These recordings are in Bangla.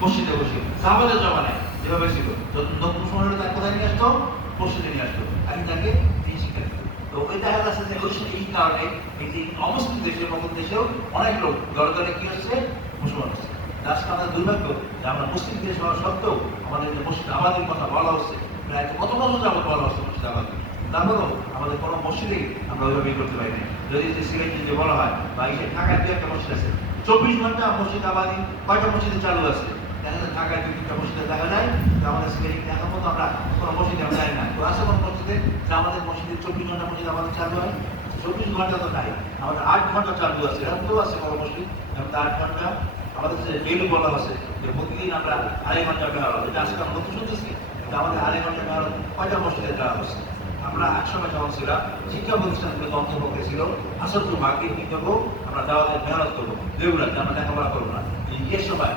মসজিদে বসে সাহাবাদের জমানায় যেভাবে ছিল, যত নতুন সময় তাকে কোথায় নিয়ে আসতো? মসজিদে নিয়ে আসতো, আগে তাকে তিনি শিক্ষা দিত। তো ওই দেখা যাচ্ছে যে ওই এই কারণে এই যে অমুসলিম দেশের মতো দেশেও অনেক লোক দলে দলে কি হচ্ছে? মুসলমান হচ্ছে। আজকে আমাদের দুর্ভাগ্য যে আমরা মুসলিম দেশ হওয়া সত্ত্বেও আমাদের যে মসজিদ আবাদের কথা বলা হচ্ছে, প্রায় কত বছর যাবত বলা হচ্ছে মসজিদ আবাদি, তারপরেও আমাদের কোনো মসজিদেই আমরা ওইভাবে করতে পারি না। যদি যে সিলেটে যে বলা হয় বা এই ঢাকায় দু একটা মসজিদ আছে, 24 ঘন্টা মসজিদ আবাদি কয়টা মসজিদে চালু আছে? দেখা যায় ঢাকায় 2-3টা মসজিদে দেখা যায়, আমাদের সিলেটে দেখার মতো আমরা কোনো মসজিদে আমরা যাই না। তো আছে কোনো মসজিদে যে আমাদের মসজিদে 24 ঘন্টা মসজিদ আমাদের চালু হয়? 24 ঘন্টা তো নাই, আমাদের 8 ঘন্টা চালু আছে। এরকম তো আছে কোনো মসজিদ, যেমন 8 ঘন্টা আমাদের যে ডেলি বলা আছে যে প্রতিদিন আমরা 2.5 ঘন্টা মেহরাত, এটা আজকে আমরা নতুন শুনতেছি। কিন্তু আমাদের 2.5 ঘন্টা মেহরাত কয়টা মসজিদে দেওয়া হচ্ছে? আমরা একসময় যখন ছিলাম শিক্ষা প্রতিষ্ঠানগুলো অন্তর্ভুক্ত ছিল আসল ভাগ্যে কি করবো? আমরা দাওয়াতের মেহনত করবো, রেগুলার, আমরা লেখাপড়া করবো না। এই সময়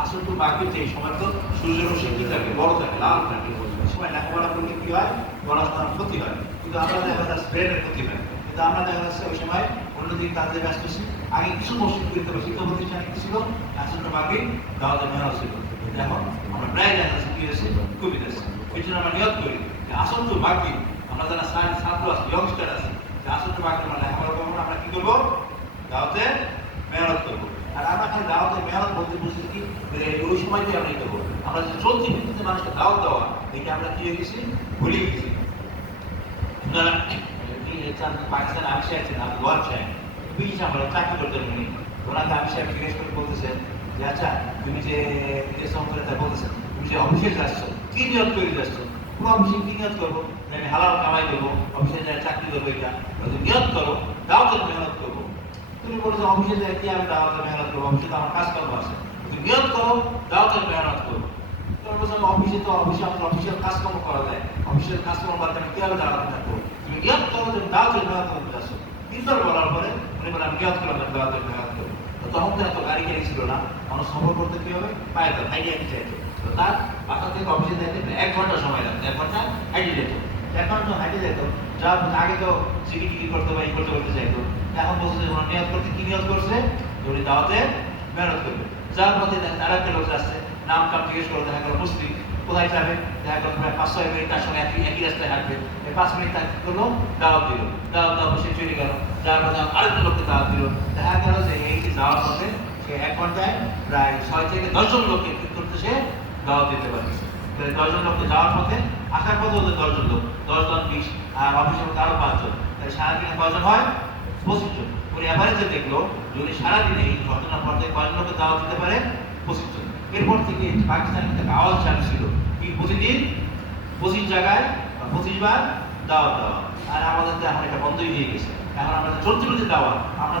আসল ভাগ্যের যে সময় তো সূর্যের রশ্মি কি থাকে? বড় থাকে, লাল থাকে। এই সময় লেখাপড়া করলে কি হয়? পড়াশোনার ক্ষতি হয়, কিন্তু আমরা দেখা যাচ্ছে ব্রেনের ক্ষতি হয়। কিন্তু আমরা দেখা যাচ্ছে ওই সময় অন্যদিকে কাজে ব্যস্ত ছি। আগে কিছু মসজিদ করতে হবে, শিক্ষা প্রতিষ্ঠানে কি ছিল? আসল ভাগ্যে দাওয়াতের মেহনত ছিল। কিন্তু এখন আমরা প্রায় দেখা যাচ্ছে কি হয়েছে? কমে যাচ্ছে। এই জন্য আমরা নিয়ত করি যে আসল ভাগ্যে আমরা যারা ছাত্র আছি, ইয়ংস্টার আছি, যে আসল ভাগ্যে আমরা লেখাপড়া করবো না, আমরা কি করবো? দাওয়াতে মেহনত করবো। আর আমরা খালি দাওয়াতে মেহনত বলতে বুঝছি কি? ওই সময়তে আমরা কি করবো? আমরা যে চলতি ভিত্তিতে মানুষকে দাওয়াত দেওয়া, এটা আমরা কি হয়ে গেছি? ভুলে গেছি। পাকিস্তান আমি আছেন আপনি ওয়ার্ক সাহেব বিশ আমরা চাকরি করতে পারি। ওনাকে আমি সাহেব জিজ্ঞেস করে বলতেছেন যে আচ্ছা তুমি যে বিদেশ মন্ত্রণালয়টা বলতেছেন, তুমি যে অফিসে যাচ্ছ, কি নিয়োগ করে যাচ্ছ? পুরো অফিসে কি নিয়োগ করবো? আমি হালাল কামাই করবো, অফিসে যায় চাকরি করবো, এটা নিয়োগ করো, দাওয়াতের মেহনত করবো। তুমি বলো যে অফিসে যায় কি আমি দাওয়াতের মেহনত করবো? অফিসে তো আমার কাজকর্ম আছে। তুমি নিয়োগ করো, দাওয়াতের মেহনত করবো। অফিসে তো আমাদের অফিসিয়াল কাজকর্ম করা যায়, অফিসিয়াল কাজকর্ম বাদ আমি কিভাবে দাওয়াতে থাকবো? তুমি নিয়োগ করো, তুমি দাওয়াতের মেহনত করতে যাচ্ছ। তিনবার বলার পরে উনি বলে আমি নিয়োগ করলাম দাওয়াতের মেহনত করবো। তখন তো এত গাড়ি ছিল না, মানুষ সফর করতে কি হবে? পায়ে তো হাইটে হাইটে চাইতো। তো তার বাসা থেকে অফিসে যাইতে 1 ঘন্টা সময় লাগতো, 1 ঘন্টা হাইটে যেত। এখন তো হাইটে যেত, যা আগে তো সিটি টিকিট করতে বা করতে চাইতো। এখন বলছে যে নিয়োগ করতে কি নিয়োগ করছে? উনি দাওয়াতে মেহনত করবে। যার মধ্যে দেখেন আর একটা লোক আসছে, নাম কাম জিজ্ঞেস করে, দেখা গেল মুসলিম, কোথায় যাবে? দেখা গেল প্রায় 5-6 মিনিট তার সঙ্গে একই রাস্তায় হাঁটবে। এই 5 মিনিট তাকে করলো, দাওয়াত দিল, দাওয়াত সে চলে গেল। যার মধ্যে আরেকটা লোককে দাওয়াত দিল। দেখা গেল যে এই যে যাওয়ার পথে সে 1 ঘন্টায় প্রায় 6 থেকে 10 জন লোককে ঠিক করতে সে দাওয়াত দিতে পারছে। 10 জন লোককে যাওয়ার পথে, আসার পথে ওদের 10 জন লোক, 10 জন 20, আর অফিসের মধ্যে আরো 5 জন, তাহলে সারাদিনে কয়জন হয়? 25 জন। উনি অ্যাভারেজে দেখলো যে উনি সারাদিনে এই ঘটনার পথে কয়জন লোককে দাওয়াত দিতে পারে? 25 জন। এরপর থেকে পাকিস্তানের থেকে আওয়াজ চালু ছিল কি প্রতিদিন 25 জায়গায় 25 বার দাওয়াত দেওয়া। আর আমাদের তো এখন এটা বন্ধই হয়ে গেছে। এখন আমরা চলতে চলতে দাওয়াত, আমরা